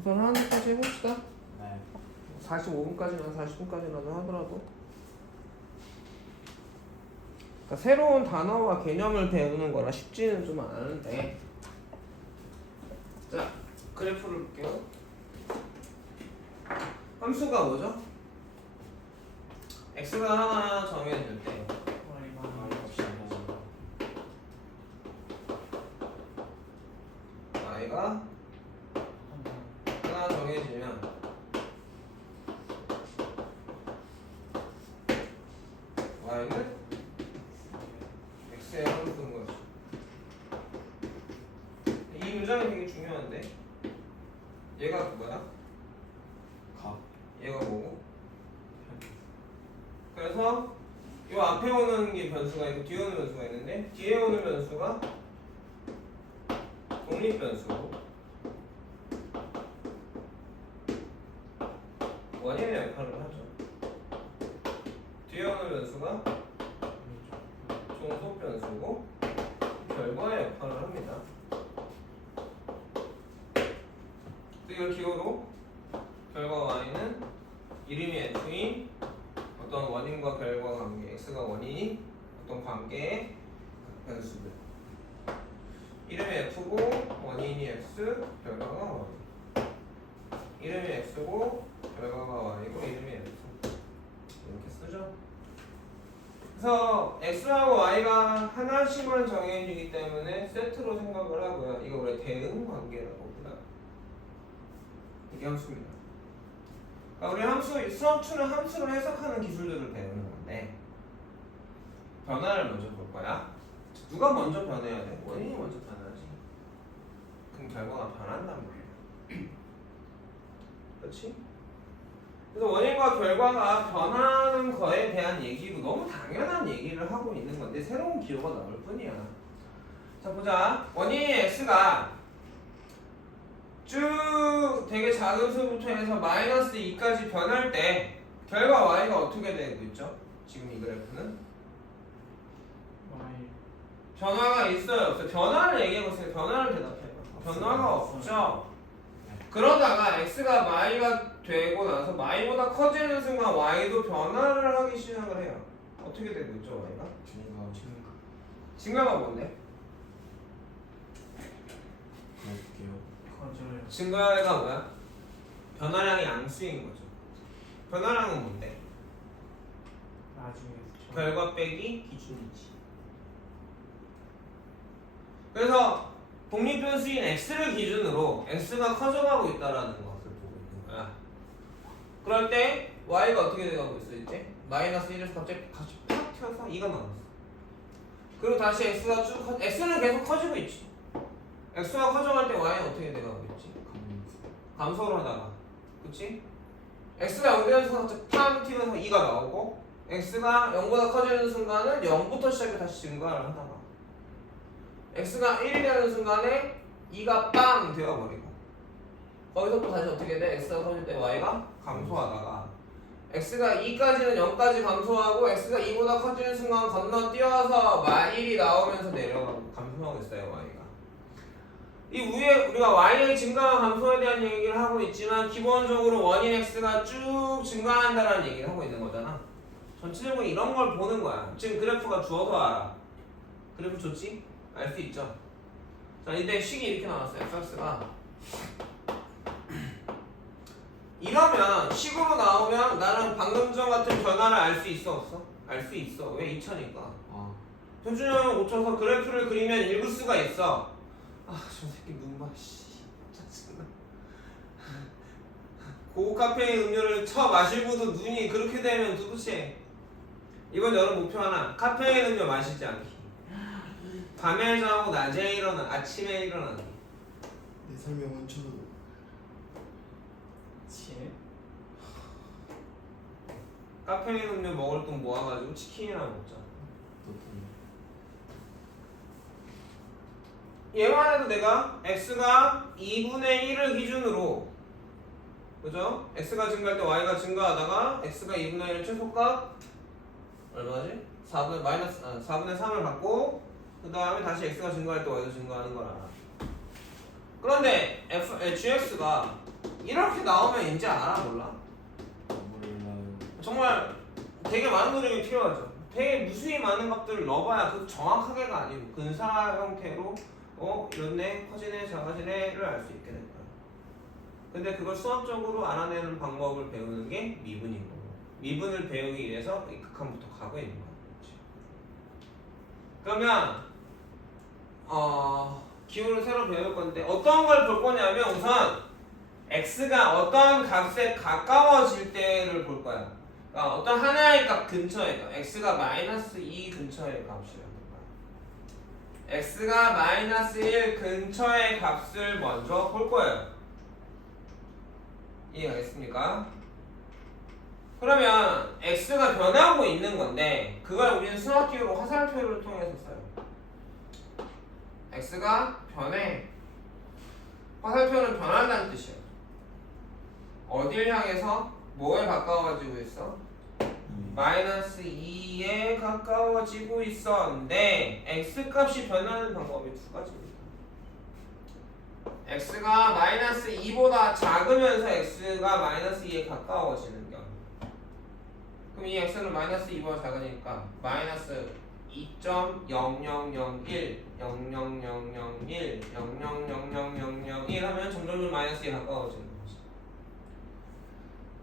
우선 하는 데까지 해봅시다. 네. 45분까지나 40분까지나도 하더라도. 그러니까 새로운 단어와 개념을 배우는 거라 쉽지는 좀 않은데. 자, 그래프를 볼게요. 함수가 뭐죠? x가 하나 정해질 때 y가 하나 정해지면 y는 x의 함수인 거죠. 이 문장이 되게 중요한데 얘가 뭐야? 얘가 뭐고? 그래서 이 앞에 오는 게 변수가 있고 뒤에 오는 변수가 있는데 뒤에 오는 변수가 독립 변수고 원인의 역할을 하죠. 뒤에 오는 변수가 종속 변수고 결과의 역할을 합니다. 이걸 기호로 결과 y는 이름이 f인 어떤 원인과 결과 관계 x가 원인이 어떤 관계의 변수들 이름이 f고 원인이 x 결과가 y 이름이 x고 결과가 y고 이름이 f 이렇게 쓰죠. 그래서 x하고 y가 하나씩만 정해지기 때문에 세트로 생각을 하고요. 이거 원래 대응 관계라고 부르다. 이게 함수입니다. 그러니까 우리 수학초는 함수를 해석하는 기술들을 배우는 건데 변화를 먼저 볼 거야. 누가 먼저 변해야 돼? 원인이 먼저 변하지. 그럼 결과가 변한단 말이야. 그렇지? 그래서 원인과 결과가 변하는 거에 대한 얘기고 너무 당연한 얘기를 하고 있는 건데 새로운 기호가 나올 뿐이야. 자 보자. 원인이 x가 쭉 되게 작은 수부터 해서 마이너스 2까지 변할 때 결과 y가 어떻게 되고 있죠? 지금 이 그래프는 변화가 있어요 없어요? 변화를 얘기해보세요. 변화를 대답해봐. 변화가 없죠. 그러다가 x가 y가 되고 나서 y보다 커지는 순간 y도 변화를 하기 시작을 해요. 어떻게 되고 있죠 y가? 증가가 뭔데? 증가가 뭐야? 변화량이 양수인 거죠. 변화량은 뭔데? 나중에 결과 빼기 기준이지. 그래서 독립변수인 x를 기준으로 x가 커져가고 있다라는 것을 보고 있는 거야. 그럴 때 y가 어떻게 돼가고 있어 이제? 마이너스 1에서 갑자기 팍 튀어서 2가 나왔어. 그리고 다시 x가 쭉 x는 계속 커지고 있지. x가 커져갈 때 y는 어떻게 돼가고 있지? 감소를 하다가, 그치? x가 0되는 순간 갑자기 팍 튀면서 2가 나오고 x가 0보다 커지는 순간은 0부터 시작해 다시 증가를 하다가 x가 1이 되는 순간에 2가 빵 되어버리고 거기서 또 다시 어떻게 돼? x가 커질 때 y가 감소하다가 x가 2까지는 0까지 감소하고 x가 2보다 커지는 순간 건너뛰어서 1이 나오면서 내려가고 감소하고 있어요 y가. 이 위에 우리가 y의 증가와 감소에 대한 얘기를 하고 있지만 기본적으로 원인 x가 쭉 증가한다는 얘기를 하고 있는 거잖아. 전체적으로 이런 걸 보는 거야. 지금 그래프가 주어서 알아. 그래프 좋지? 알 수 있죠. 자 이때 식이 이렇게 나왔어요. fx가 이러면 식으로 나오면 나는 방금 전 같은 변화를 알 수 있어 없어? 알 수 있어. 왜 2차니까. 표준형을 고쳐서 그래프를 그리면 읽을 수가 있어. 아 저 새끼 눈봐 씨 짜증나. 고카페인 음료를 쳐 마시고도 눈이 그렇게 되면 도대체 이번 여름 목표 하나 카페인 음료 마시지 않기. 밤에 자고 낮에 일어나 아침에 일어나기. 내 삶의 원천으로 카페인 음료 먹을 돈 모아가지고 치킨이나 먹자. 얘만 해도 내가 x가 2분의 1을 기준으로 그죠? x가 증가할 때 y가 증가하다가 x가 2분의 1의 최소값 얼마지? 4분의 3을 갖고 그 다음에 다시 x가 증가할 때 y도 증가하는 걸 알아. 그런데 gx가 이렇게 나오면 이제 알아 몰라? 몰라요. 정말 되게 많은 노력이 필요하죠. 되게 무수히 많은 값들을 넣어봐야 그 정확하게가 아니고 근사 형태로 이렇네, 커지네, 작아지네를 알 수 있게 될 거야. 근데 그걸 수학적으로 알아내는 방법을 배우는 게 미분인 거고, 미분을 배우기 위해서 이 극한부터 가고 있는 거야. 그러면 기호를 새로 배울 건데 어떤 걸 볼 거냐면 우선 x가 어떤 값에 가까워질 때를 볼 거야. 그러니까 어떤 하나의 값 근처에 x가 마이너스 2 근처의 값이라는 거야. x가 마이너스 1 근처의 값을 먼저 볼 거예요. 이해가겠습니까? 그러면 x가 변하고 있는 건데 그걸 우리는 수학기호로 화살표를 통해서 써요. x가 변해. 화살표는 변한다는 뜻이에요. 어딜 향해서 뭐에 가까워지고 있어? 마이너스 2에 가까워지고 있었는데 x값이 변하는 방법이 두 가지입니다. x가 마이너스 2보다 작으면서 x가 마이너스 2에 가까워지는 경우. 그럼 이 x는 마이너스 2보다 작으니까 마이너스 2.0001, 00001, 0000001 하면 점점 마이너스에 가까워지는 거지.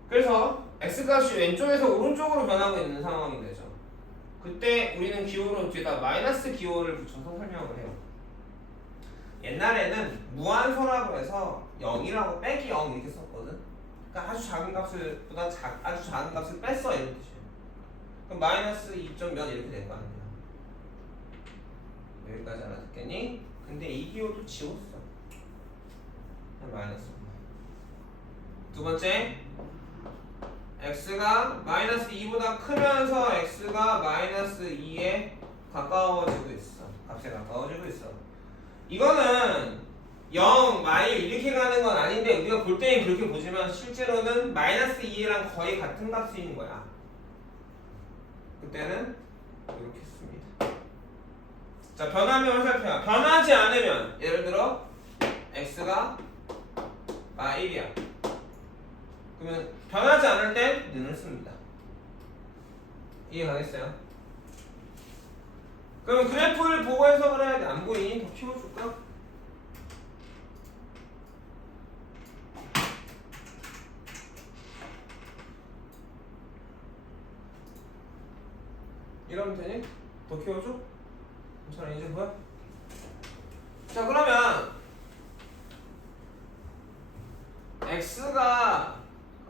그래서 x값이 왼쪽에서 오른쪽으로 변하고 있는 상황이 되죠. 그때 우리는 기호로 뒤에다 마이너스 기호를 붙여서 설명을 해요. 옛날에는 무한소라고 해서 0이라고 빼기 0 이렇게 썼거든. 그러니까 아주 작은 값을 보다 아주 작은 값을 뺐어 이런 뜻이에요. 그럼 마이너스 2점 몇 이렇게 될 거 아니야. 여기까지 알아듣겠니? 근데 이 기호도 지웠어. 마이너스. 두 번째, x가 마이너스 2보다 크면서 x가 마이너스 2에 가까워지고 있어. 값에 가까워지고 있어. 이거는 0, 마일 이렇게 가는 건 아닌데 우리가 볼 때는 그렇게 보지만 실제로는 마이너스 2랑 거의 같은 값인 거야. 그때는 이렇게 씁니다. 자, 변하면 화살표야. 변하지 않으면 예를 들어 x가 마1이야. 그러면 변하지 않을 땐 는을 씁니다. 이해가겠어요? 그럼 그래프를 보고 해석을 해야 돼. 안 보이니? 더 키워줄까? 이러면 되니? 더 키워줘? 괜찮아, 이제 보여? 자, 그러면 x가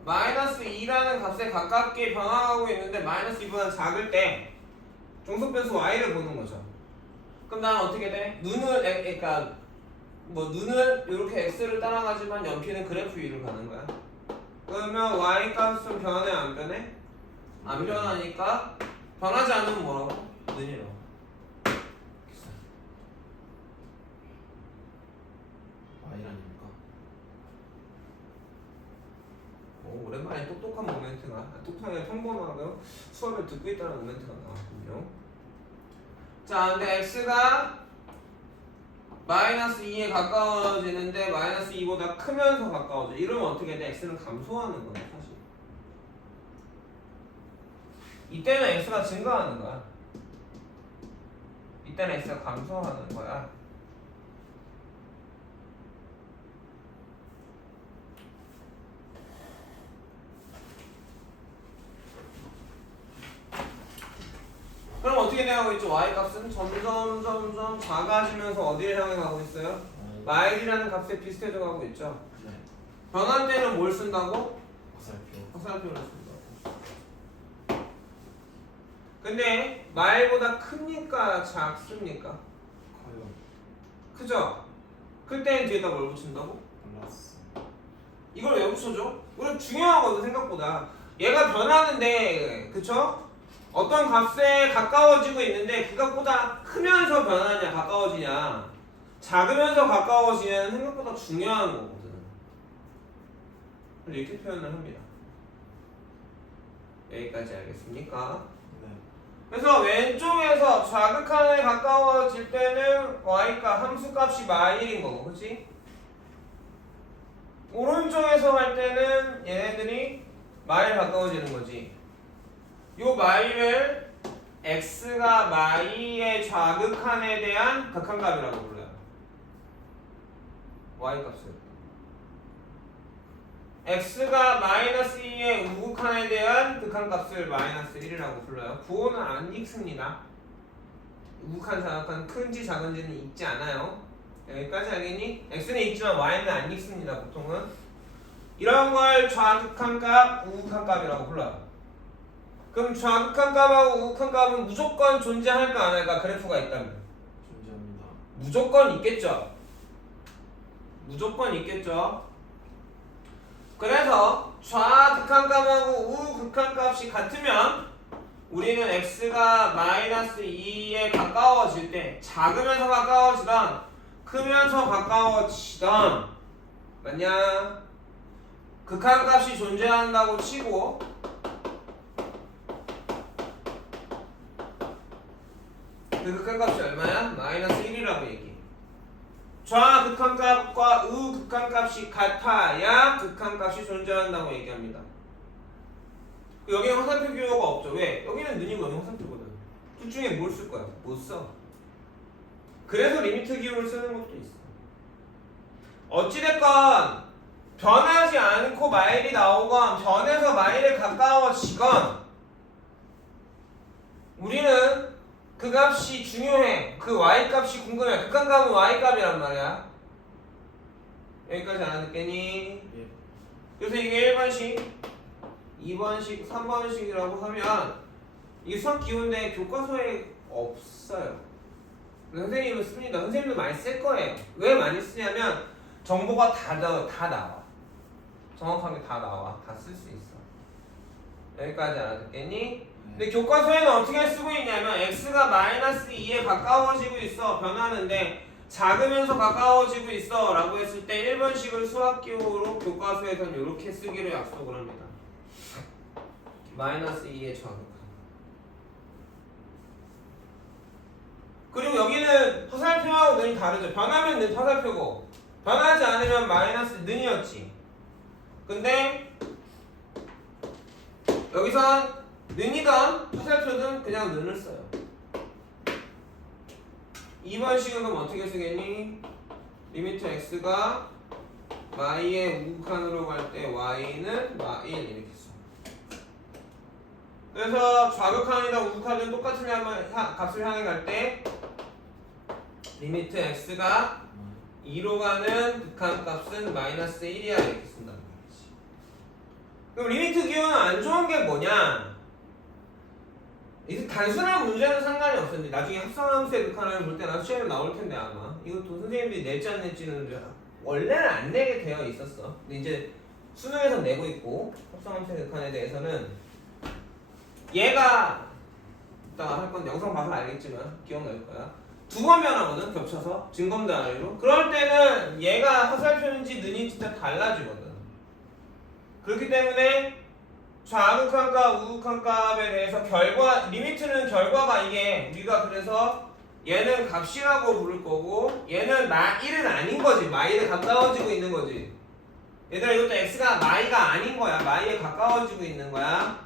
마이너스 2라는 값에 가깝게 변화하고 있는데 마이너스 2보다 작을 때 종속변수 y를 보는 거죠. 그럼 나는 어떻게 돼? 그러니까 눈은 이렇게 x를 따라가지만 연필은 그래프 위를 가는 거야. 그러면 y 값은 변해 안 변해? 안 변하니까 변하지 않으면 뭐라고? 는이라고. y라니까. 오, 오랜만에 똑똑한 모멘트가 똑똑하게 평범하고 수업을 듣고 있다는 모멘트가 나왔군요. 자, 근데 x가 마이너스 2에 가까워지는데 마이너스 2보다 크면서 가까워져. 이러면 어떻게 돼? x는 감소하는 거야 사실. 이때는 x가 증가하는 거야. 이때는 x가 감소하는 거야. 그럼 어떻게 돼가고 있죠? y값은 점점 작아지면서 어디를 향해 가고 있어요? 마일이라는 값에 비슷해져 가고 있죠. 네. 변할 때는 뭘 쓴다고? 화살표. 화살표를 쓴다고. 근데 마일보다 크니까 작습니까? 커요. 크죠? 클 때는 뒤에다 뭘 붙인다고? 플러스. 이걸 왜 붙여줘? 우리 중요하거든 생각보다. 얘가 변하는데 그쵸? 어떤 값에 가까워지고 있는데 그것보다 크면서 변하냐 가까워지냐 작으면서 가까워지냐는 생각보다 중요한 거거든. 이렇게 표현을 합니다. 여기까지 알겠습니까? 네. 그래서 왼쪽에서 자극한에 가까워질 때는 y값 함수값이 마일인 거고, 그렇지? 오른쪽에서 할 때는 얘네들이 마일 가까워지는 거지. 요 마일을 x가 마이의 좌극한에 대한 극한값이라고 불러요. y 값을. x가 마이너스 2의 우극한에 대한 극한값을 마이너스 1이라고 불러요. 부호는 안 읽습니다. 우극한, 좌극한 큰지 작은지는 읽지 않아요. 여기까지 알겠니? x는 읽지만 y는 안 읽습니다. 보통은 이런 걸 좌극한 값, 우극한 값이라고 불러요. 그럼 좌극한 값하고 우극한 값은 무조건 존재할까 안 할까? 그래프가 있다면 존재합니다. 무조건 있겠죠. 무조건 있겠죠. 그래서 좌극한 값하고 우극한 값이 같으면 우리는 x가 마이너스 2에 가까워질 때 작으면서 가까워지던 크면서 가까워지던 맞냐? 극한값이 존재한다고 치고 그 극한값이 얼마야? 마이너스 1이라고 얘기해. 좌극한값과 우극한값이 같아야 극한값이 존재한다고 얘기합니다. 여기는 화살표 기호가 없죠. 왜? 여기는 는이고 여기는 화살표거든. 둘 중에 뭘 쓸 거야? 못 써. 그래서 리미트 기호를 쓰는 것도 있어. 어찌됐건 변하지 않고 마일이 나오건 변해서 마일에 가까워지건 우리는 그 값이 중요해. 그 y 값이 궁금해. 극한값은 y 값이란 말이야. 여기까지 알아듣겠니? 예. 그래서 이게 1번식, 2번식, 3번식이라고 하면 이게 수학 기호인데 교과서에 없어요. 선생님은 씁니다. 선생님도 많이 쓸 거예요. 왜 많이 쓰냐면 정보가 다 나와. 정확하게 다 나와. 다 쓸 수 있어. 여기까지 알아듣겠니? 근데 교과서에는 어떻게 쓰고 있냐면 x가 마이너스 2에 가까워지고 있어. 변하는데 작으면서 가까워지고 있어 라고 했을 때 1번식을 수학기호로 교과서에서는 이렇게 쓰기로 약속을 합니다. 마이너스 2의 좌극한. 그리고 여기는 화살표하고 는이 다르죠. 변하면 는 화살표고 변하지 않으면 마이너스 는이었지. 근데 여기선 는이든 화살표든 그냥 는을 써요. 2번식은 그럼 어떻게 쓰겠니? 리미트 x가 y의 우극한으로 갈 때 y는 마일 이렇게 써. 그래서 좌극한이나 우극한은 똑같은 값을 향해 갈 때 리미트 x가 2로 가는 극한값은 마이너스 1이야 이렇게 쓴다는 거지. 그럼 리미트 기호는 안 좋은 게 뭐냐? 이게 단순한 문제는 상관이 없었는데 나중에 합성함수의 극한을 볼 때 난 시험에 나올 텐데 아마 이것도 선생님들이 낼지 안 낼지는 원래는 안 내게 되어 있었어. 근데 이제 수능에서 내고 있고 합성함수의 극한에 대해서는 얘가 이따가 할 건데 영상 봐서 알겠지만 기억날 거야. 두 번 변하거든 겹쳐서 증검 단위로. 그럴 때는 얘가 화살표인지 는인지 다 달라지거든. 그렇기 때문에 좌극한값, 우극한값에 대해서 리미트는 결과가 이게 우리가 그래서 얘는 값이라고 부를 거고 얘는 마일은 아닌 거지. 마일에 가까워지고 있는 거지. 얘들아 이것도 x가 마이가 아닌 거야. 마이에 가까워지고 있는 거야.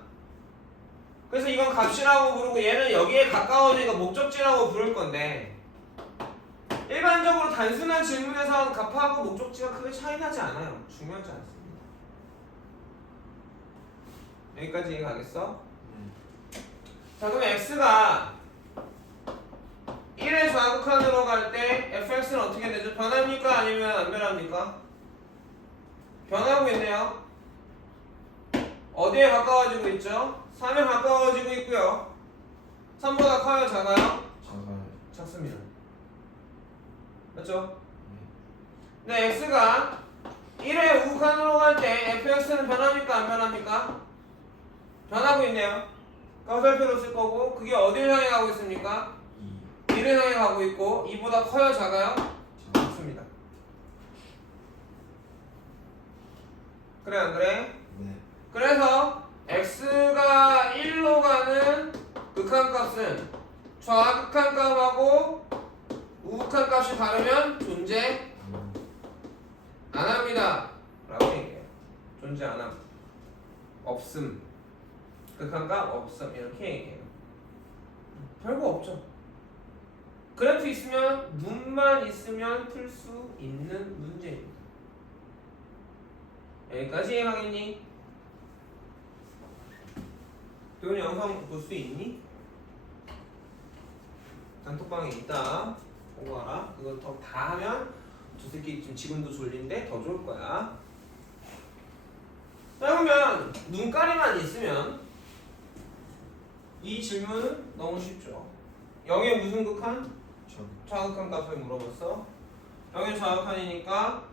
그래서 이건 값이라고 부르고 얘는 여기에 가까워지니까 목적지라고 부를 건데 일반적으로 단순한 질문에서 값하고 목적지가 크게 차이 나지 않아요. 중요하지 않습니다. 여기까지 이해가겠어? 자 그럼 x가 1의 좌극한으로 갈 때 fx는 어떻게 되죠? 변합니까? 아니면 안 변합니까? 변하고 있네요. 어디에 가까워지고 있죠? 3에 가까워지고 있고요. 3보다 커요? 작아요? 작아요. 작습니다. 맞죠? 근데 x가 1의 우극한으로 갈 때 fx는 변합니까? 안 변합니까? 변하고 있네요. 화살표로 쓸 거고 그게 어디를 향해 가고 있습니까? 1을 향해 가고 있고 2보다 커요? 작아요? 작습니다. 그래 안 그래? 네. 그래서 x가 1로 가는 극한값은 좌극한값하고 우극한값이 다르면 존재 안 합니다 라고 존재 안 함. 없음. 극한값 없음. 이렇게 얘기해요. 별거 없죠. 그래프 있으면 눈만 있으면 풀 수 있는 문제입니다. 여기까지 하겠니? 도현이 영상 볼 수 있니? 단톡방에 있다. 보고 와라. 그거 더 다 하면 저 새끼 지금도 졸린데 더 좋을 거야. 자, 그러면 눈가리만 있으면 이 질문은 너무 쉽죠. 0의 무슨 극한? 좌극한 값을 물어봤어. 0의 좌극한이니까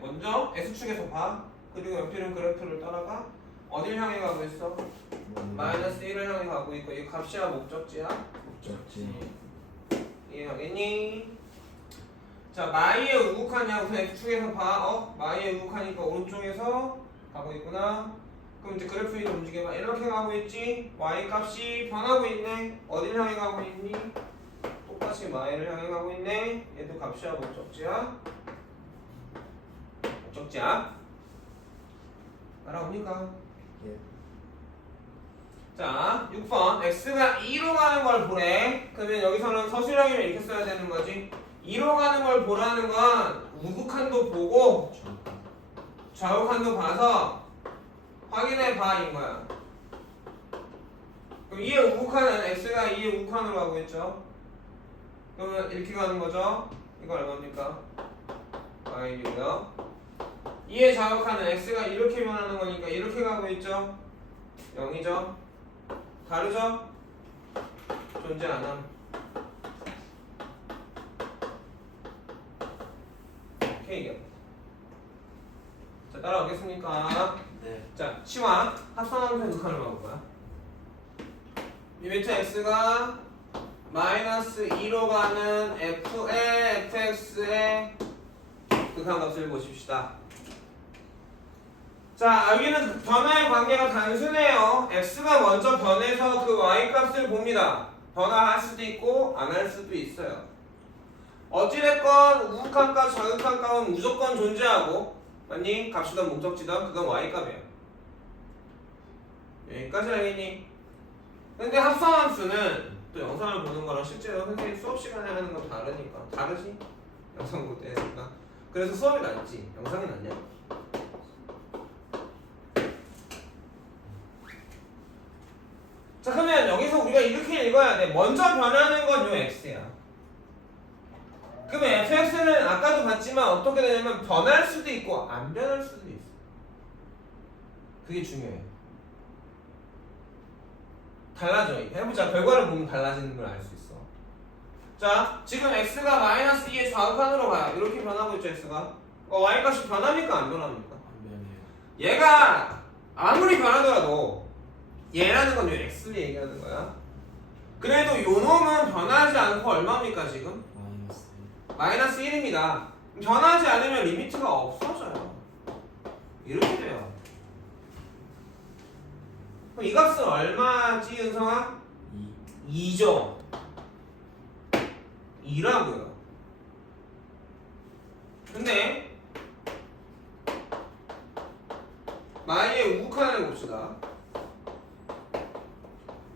먼저 X축에서 봐. 그리고 연필은 그래프를 따라가. 어딜 향해 가고 있어? 마이너스 1을 향해 가고 있고 이 값이야 목적지야? 목적지. 이해하겠니? 자, 마이의 우극한이야. 우선 X축에서 봐. 마이의 우극하니까 오른쪽에서 가고 있구나. 그럼 이제 그래프 위로 움직여봐. 이렇게 가고 있지? Y 값이 변하고 있네. 어딜 향해 가고 있니? 똑같이 마이를 향해 가고 있네. 얘도 값이야 목적지야? 목적지야? 따라오니까. 예. 자, 6번 x가 2로 가는 걸 보래. 그러면 여기서는 서술형이면 이렇게 써야 되는 거지. 2로 가는 걸 보라는 건 우극한도 보고 좌우칸도 봐서 확인해 봐인 거야. 그럼 2의 우극한은 x가 2의 우극한으로 가고 있죠. 그러면 이렇게 가는 거죠. 이거 얼마입니까? y이고요. 2의 좌우칸은 x가 이렇게 변하는 거니까 이렇게 가고 있죠. 0이죠. 다르죠? 존재 안 함. 이렇게 얘기합니다. 자, 따라오겠습니까? 네. 자, 치와 합성함수의 극한을 봐볼 거야. 리미트 x가 마이너스 2로 가는 f의 fx의 극한값을 보십시다. 자, 여기는 변화의 관계가 단순해요. x가 먼저 변해서 그 y값을 봅니다. 변화할 수도 있고 안 할 수도 있어요. 어찌됐건 우극한값, 좌극한값은 무조건 존재하고 맞니? 값이든 목적지든 그건 y값이야. 여기까지 알겠니? 근데 합성함수는 또 영상을 보는 거랑 실제로 선생님 수업 시간에 하는 거 다르니까. 다르지? 영상 볼 때니까. 그래서 수업이 낫지 영상이 낫냐? 자, 그러면 여기서 우리가 이렇게 읽어야 돼. 먼저 변하는 건 요 x야. 그러면 fx는 아까도 봤지만 어떻게 되냐면 변할 수도 있고 안 변할 수도 있어. 그게 중요해. 달라져. 해보자. 결과를 보면 달라지는 걸 알 수 있어. 자, 지금 x가 마이너스 2의 좌극한으로 가요. 이렇게 변하고 있죠, x가. y값이 변합니까? 안 변합니까? 안 변해요. 얘가 아무리 변하더라도 얘라는 건 요 x를 얘기하는 거야. 그래도 요 놈은 변하지 않고 얼마입니까 지금? 마이너스 1입니다. 변하지 않으면 리미트가 없어져요. 이렇게 돼요. 그럼 이 값은 얼마지 은성아? 2죠. 2라고요. 근데 마이의 우극한을 봅시다.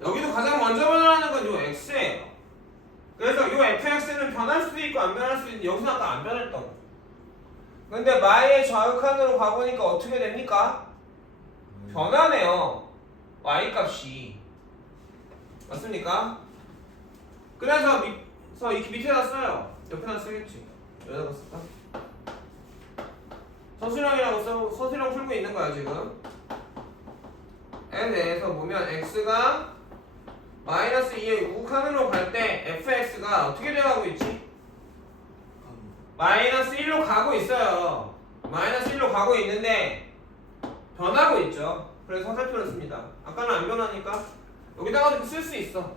여기도 가장 먼저 변하는 건 요 x예요. 그래서 요 fx는 변할 수도 있고 안 변할 수도 있는데 여기서 아까 안 변했다고. 근데 마이의 좌극한으로 가보니까 어떻게 됩니까? 변하네요. y값이. 맞습니까? 그래서 이렇게 밑에다 써요. 옆에다 쓰겠지. 여기다가 쓸까? 서술형이라고 서술형 풀고 있는 거야 지금. 에 대해서 보면 x가 마이너스 2의 우극한으로 갈 때 fx가 어떻게 돼가고 있지? 마이너스 1로 가고 있어요. 마이너스 1로 가고 있는데 변하고 있죠. 그래서 화살표를 씁니다. 아까는 안 변하니까 여기다가도 쓸 수 있어.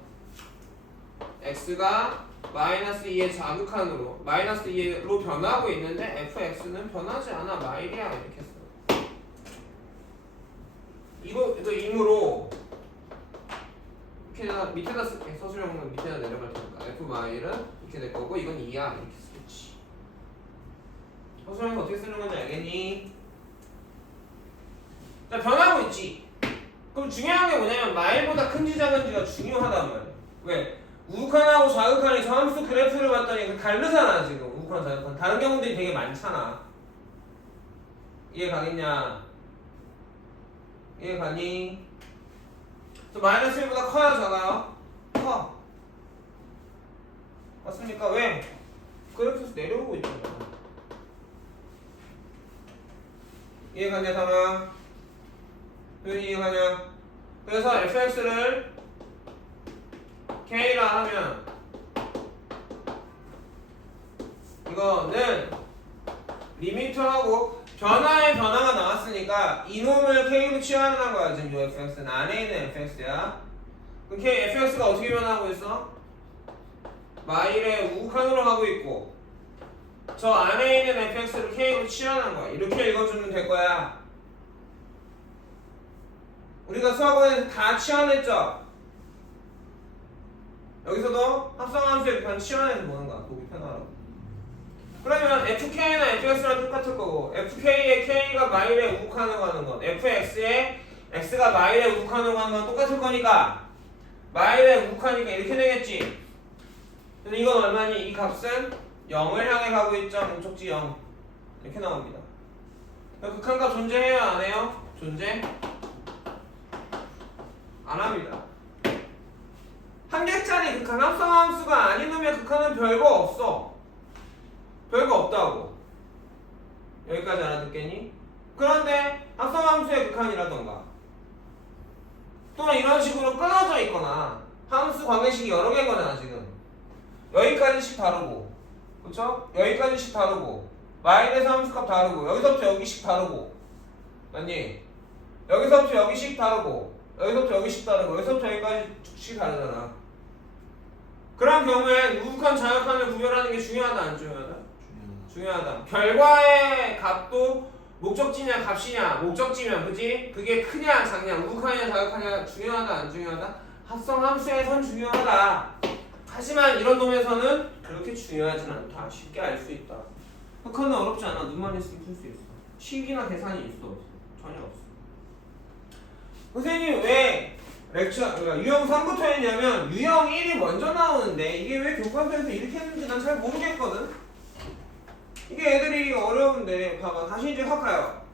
x가 마이너스 2의 좌극한으로 마이너스 2로 변하고 있는데 fx는 변하지 않아. 마일이야. 이렇게 써. 이거 임으로 이렇게 밑에다 쓸게. 서술형은 밑에다 내려갈 테니까 f 마일은 이렇게 될 거고 이건 2야. 이렇게 쓰겠지. 서술형은 어떻게 쓰는 건지 알겠니? 자, 변하고 있지. 그럼 중요한 게 뭐냐면 마일보다 큰지 작은지가 중요하단 말이야. 왜? 우극한하고 좌극한이 저함수 그래프를 봤더니 다르잖아 지금. 우극한 좌극한 다른 경우들이 되게 많잖아. 이해 가겠냐? 이해 가니? 또 마이너스 1보다 커요 작아요? 커. 맞습니까? 왜? 그래프에서 내려오고 있잖아. 이해 가냐 다마? 도현이 이해 가냐? 그래서 fx를 k라 하면 이거는 리미트하고 변화의 변화가 나왔으니까 이놈을 k로 치환하는 거야. 지금 요 fx는 안에 있는 fx야. 그럼 fx가 어떻게 변하고 있어? 마일의 우극한으로 가고 있고 저 안에 있는 fx를 k로 치환한 거야. 이렇게 읽어주면 될 거야. 우리가 수학원에서 다 치환했죠? 여기서도 합성함수의 극한 치환해서 보는 거야. 보기 편하라고. 그러면 fk나 fx랑 똑같을 거고 fk의 k가 마일의 우극한으로 가는 건 fx의 x가 마일의 우극한으로 가는 건 똑같을 거니까 마일의 우극하니까 이렇게 되겠지. 근데 이건 얼마니? 이 값은 0을 향해 가고 있죠. 목적지 0 이렇게 나옵니다. 극한값 존재해요? 안 해요? 존재? 안 합니다. 한 개짜리 극한 합성함수가 아닌 놈의 극한은 별거 없어. 별거 없다고. 여기까지 알아듣겠니? 그런데 합성함수의 극한이라던가 또는 이런 식으로 끊어져 있거나 함수 관계식이 여러 개인 거잖아 지금. 여기까지씩 다르고 그쵸? 여기까지씩 다르고 마이너스 함수값 다르고 여기서부터 여기씩 다르고 맞니? 여기서부터 여기씩 다르고 여기서부터 여기씩 다르고 여기서부터 여기까지씩 다르잖아. 그런 경우에 우극한 좌극한을 구별하는 게 중요하다 안 중요하다? 중요하다. 결과의 값도 목적지냐 값이냐 목적지면 그지? 그게 크냐 작냐 우극하냐 좌극하냐 중요하다 안 중요하다? 합성함수에선 중요하다. 하지만 이런 놈에서는 그렇게 중요하진 않다. 쉽게 알 수 있다. 그건 어렵지 않아. 눈만 있으면 풀 수 있어. 식이나 계산이 있어 없어? 전혀 없어. 선생님 왜 렉처 유형 3부터 했냐면 유형 1이 먼저 나오는데 이게 왜 교과서에서 이렇게 했는지 난 잘 모르겠거든. 이게 애들이 어려운데 봐봐. 다시 이제 확 가요.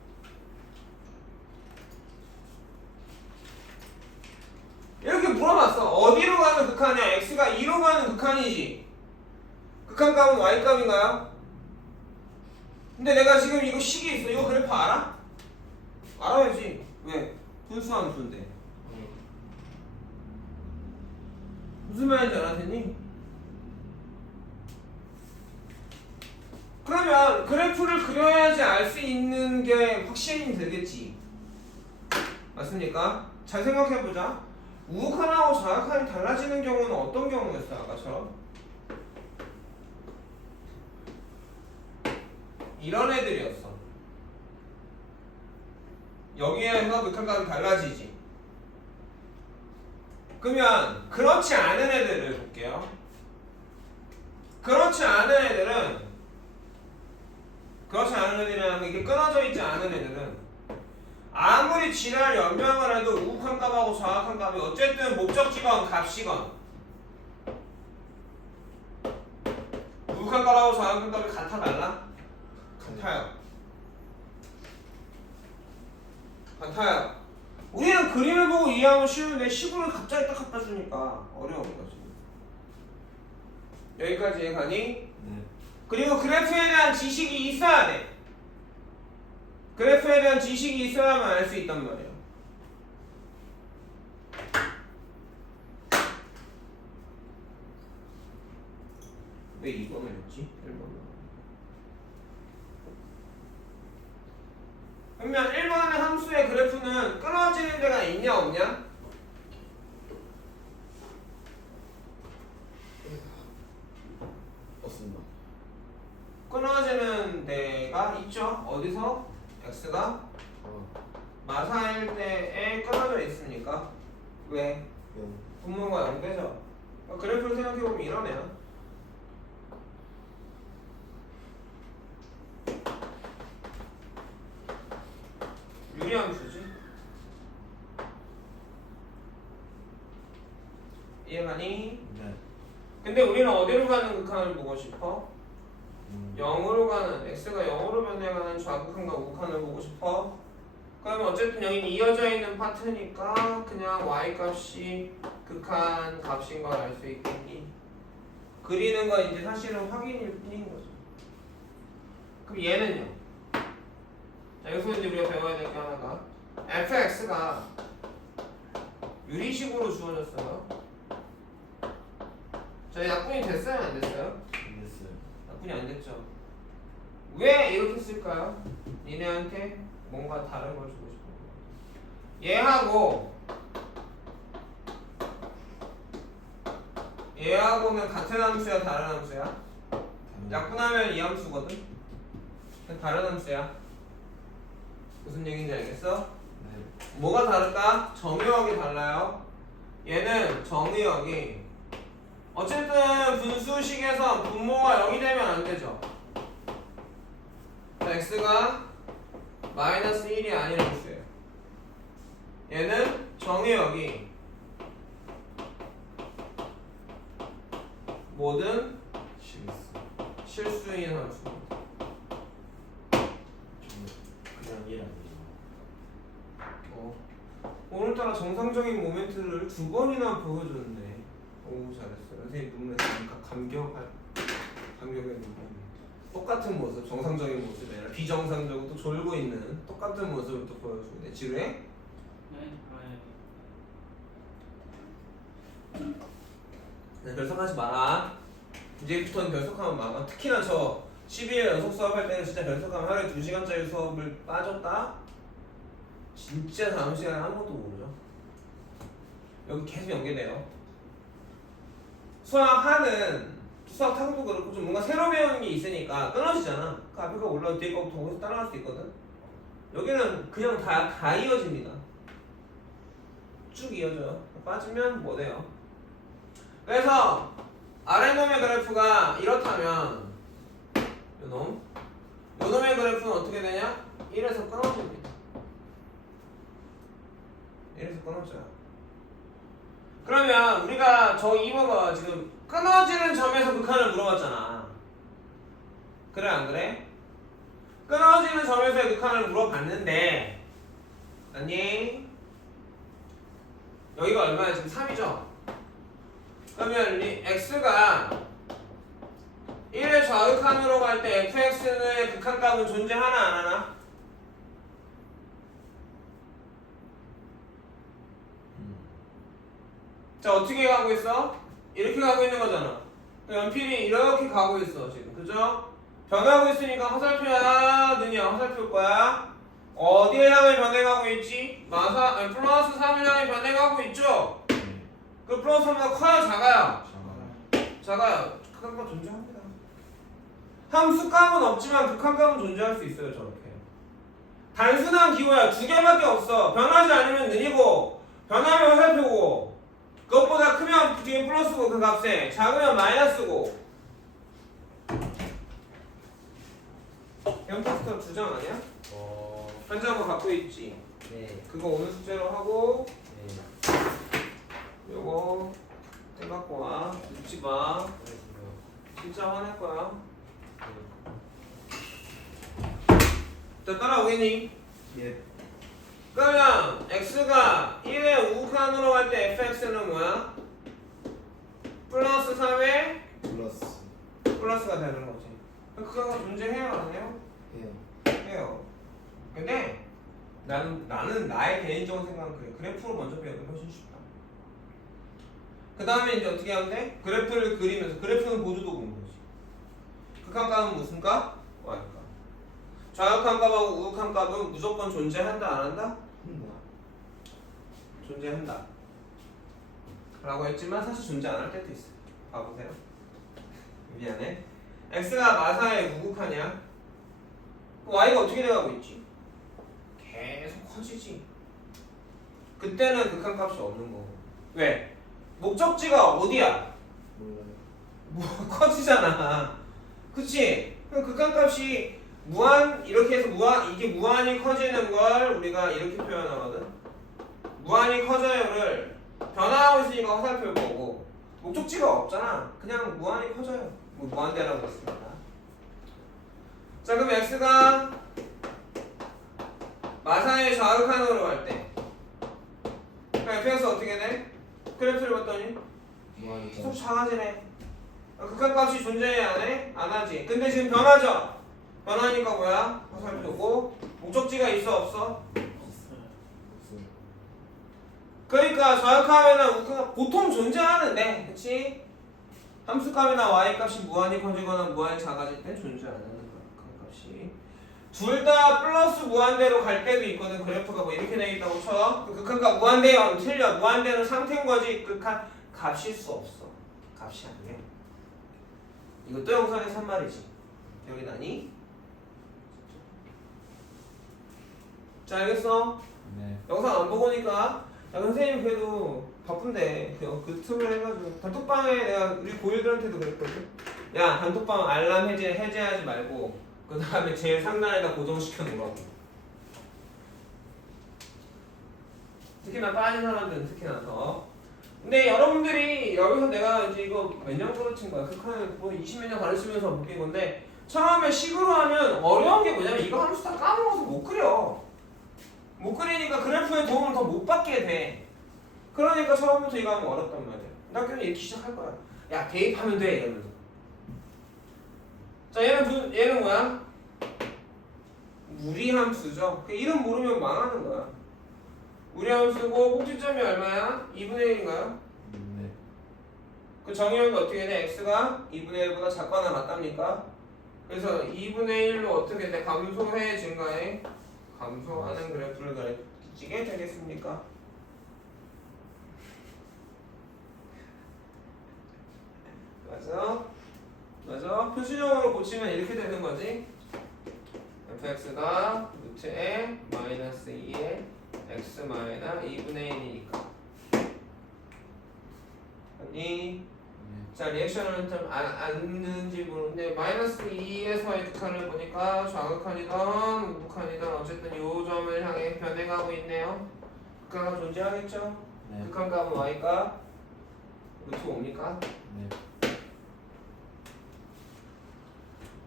이렇게 물어봤어. 어디로 가는 극한이야? x가 2로 가는 극한이지. 극한값은 y값인가요? 근데 내가 지금 이거 식이 있어. 이거 그래프 알아? 알아야지. 왜? 분수함수인데. 무슨 말인지 알았니? 그러면 그래프를 그려야지 알 수 있는 게 확신이 되겠지. 맞습니까? 잘 생각해보자. 우극한하고 좌극한이 달라지는 경우는 어떤 경우였어요? 아까처럼? 이런 애들이었어. 여기에서 극한값이 달라지지. 그러면 그렇지 않은 애들을 볼게요. 그렇지 않은 애들은 이게 끊어져 있지 않은 애들은 아무리 지랄 연명을 해도 우극한 값하고 좌극한 값이 어쨌든 목적지건 값이건 우극한 값하고 좌극한 값이 같아 달라? 같아요. 같아요. 우리는 그림을 보고 이해하면 쉬운데 식으로 갑자기 딱 갖다 주니까 어려워요 지금. 여기까지 이해가니? 네. 그리고 그래프에 대한 지식이 있어야 돼. 그래프에 대한 지식이 있어야만 알 수 있단 말이에요. 왜 2번을 했지? 1번을. 그러면 1번의 함수의 그래프는 끊어지는 데가 있냐 없냐? 없습니다. 끊어지는 데가 있죠. 어디서? x가 마사일 때에 끊어져 있으니까. 왜? 분모가 0되죠. 그래프를 생각해보면 이러네요. 유리함수지. 이해가니? 네. 근데 우리는 어디로 가는 극한을 보고 싶어? 음. 0으로 가는 x가 0으로 변해가는 좌극한과 우극한을 보고 싶어? 그러면 어쨌든 여기는 이어져 있는 파트니까 그냥 y 값이 극한 값인 걸 알 수 있겠니? 그리는 건 이제 사실은 확인일 뿐인 거죠. 그럼 얘는요? 자, 여기서 이제 우리가 배워야 될 게 하나가 fx가 유리식으로 주어졌어요. 자, 약분이 됐어요? 안 됐어요? 됐어요. 약분이 안 됐죠. 왜 이렇게 쓸까요? 니네한테 뭔가 다른 걸 주고 싶은 거. 얘하고는 같은 함수야, 다른 함수야? 약분하면 이 함수거든? 다른 함수야. 무슨 얘기인지 알겠어? 네. 뭐가 다를까? 정의역이 달라요. 얘는 정의역이 어쨌든 분수식에서 분모가 0이 되면 안 되죠. x가 마이너스 1이 아니라는 수예요. 얘는 정의역이 뭐든 실수인 함수입니다. 그냥 일 아니에요. 오늘따라 정상적인 모멘트를 2번이나 보여줬네. 오, 잘했어. 선생님 눈에 감격의 눈. 똑같은 모습, 정상적인 모습이 아니라 비정상적으로 또 졸고 있는 똑같은 모습을 또 보여주네. 지루해? 네. 네, 결석하지 마라. 이제부터는 결석하면 막아. 특히나 저 12일 연속 수업할 때는 진짜 결석하면 하루에 2시간짜리 수업을 빠졌다? 진짜 다음 시간에 아무것도 모르죠. 여기 계속 연계돼요. 수학하는 수학 탐구도 그렇고 좀 뭔가 새로 배우는 게 있으니까 끊어지잖아. 그 앞에 거 올라올 뒤에 거부터 거기서 따라갈 수 있거든. 여기는 그냥 다 이어집니다. 쭉 이어져요. 빠지면 뭐 돼요? 그래서 아래놈의 그래프가 이렇다면 요놈의 그래프는 어떻게 되냐? 1에서 끊어집니다. 1에서 끊어져요. 그러면 우리가 저 이모가 지금 끊어지는 점에서 극한을 물어봤잖아. 그래 안 그래? 끊어지는 점에서의 극한을 물어봤는데 아니 여기가 얼마야? 지금 3이죠? 그러면 이 x가 1의 좌극한으로 갈 때 fx의 극한값은 존재하나 안 하나? 자, 어떻게 가고 있어? 이렇게 가고 있는 거잖아. 연필이 이렇게 가고 있어 지금, 그죠? 변하고 있으니까 화살표야 느냐? 화살표일 거야. 어디에 향해 변해가고 있지? 플러스 3을 향해 변해가고 있죠? 그 플러스 3보다 커요? 작아요? 작아요. 극한값 존재합니다. 함수값은 없지만 극한값은 존재할 수 있어요. 저렇게 단순한 기호야. 두 개밖에 없어. 변하지 않으면 는이고 변하면 화살표고 그것보다 크면 뒤에 플러스고 그 값에 작으면 마이너스고. 햄버스터 2장 아니야? 한 장만 갖고 있지. 네. 그거 오늘 숙제로 하고 네. 요거 해갖고 와. 늦지 마. 알겠습니다. 진짜 화낼 거야. 네. 자, 따라오겠니? 예. 그러면 x가 1의 우극한으로 갈 때 fx는 뭐야? 플러스 3의 플러스 플러스가 되는 거지. 그거가 존재해요, 안 해요? 해요. 해요. 근데 나는 나의 개인적인 생각은 그래. 그래프로 먼저 배우는 게 훨씬 쉽다. 그 다음에 이제 어떻게 하면 돼? 그래프를 그리면서 그래프는 보조도구인 거지. 극한값은 무슨 값? y값. 좌극한 값하고 우극한 값은 무조건 존재한다, 안 한다? 존재한다 라고 했지만 사실 존재 안 할 때도 있어요. 봐보세요. 미안해. x가 마사의 우극하냐? y가 어떻게 돼가고 있지? 계속 커지지. 그때는 극한값이 없는 거고. 왜? 목적지가 어디야? 몰라요. 뭐 커지잖아. 그치? 그럼 극한값이 이렇게 해서 이게 무한히 커지는 걸 우리가 이렇게 표현하거든. 무한히 커져요를 변화하고 있으니까 화살표일 거고 목적지가 없잖아. 그냥 무한히 커져요. 뭐 무한대라고 했습니다. 자 그럼 x가 마사의 좌극한으로 갈 때 그럼 fx 어떻게 돼? 그래프를 봤더니 계속 작아지네. 극한값이 존재해 안 해? 안 하지. 근데 지금 변하죠? 변하니까 뭐야? 화살표고 목적지가 있어 없어? 없어요. 그러니까 좌극함이나 우극함 보통 존재하는데 그치? 함수값이나 y값이 무한히 커지거나 무한히 작아질 땐 존재하는 거야. 극한값이 둘 다 플러스 무한대로 갈 때도 있거든. 그래프가 뭐 이렇게 돼 있다고 쳐. 그 극한값 무한대가 틀려. 무한대는 상태인 거지. 극한 값일 수 없어. 값이 아니야. 이것도 영상에서 한 말이지. 기억이 나니? 자 알겠어? 네. 영상 안 보고 오니까 야 선생님 그래도 바쁜데 그 틈을 해가지고 단톡방에 내가 우리 고일들한테도 그랬거든. 야 단톡방 알람 해제하지 말고 그 다음에 제일 상단에다 고정시켜 놓으라고. 특히나 빠진 사람들은 특히나 더. 근데 여러분들이 여기서 내가 이제 이거 몇 년 가르친 거야. 극한을 뭐 20몇 년 가르치면서 바뀐 건데 처음에 식으로 하면 어려운 게 뭐냐면 이거 함수 다 까먹어서 못 그려. 못 그리니까 그래프의 도움을 더 못 받게 돼. 그러니까 처음부터 이거 하면 어렵단 말이야. 나 그냥 이렇게 시작할 거야. 야 대입하면 돼 이러면서. 자 얘는 뭐야? 무리함수죠. 그 이름 모르면 망하는 거야. 무리함수고 꼭지점이 얼마야? 2분의 1인가요? 네. 그 정의역이 어떻게 돼? x가 2분의 1보다 작거나 같답니까? 그래서 2분의 1로 어떻게 돼? 감소해 증가해? 감소하는 그래프를 그리게 되겠습니까? 맞아. 표시적으로 고치면 이렇게 되는 거지. fx가 루트에 마이너스 2에 x 마이너스 2분의 1이니까. 아니 자 리액션은 좀 안는지 모르는데 마이너스 2에서의 극한을 보니까 좌극한이든 우극한이든 어쨌든 요 점을 향해 변해가고 있네요. 극한가 존재하겠죠? 네. 극한값은 y가 루트 5입니까? 네.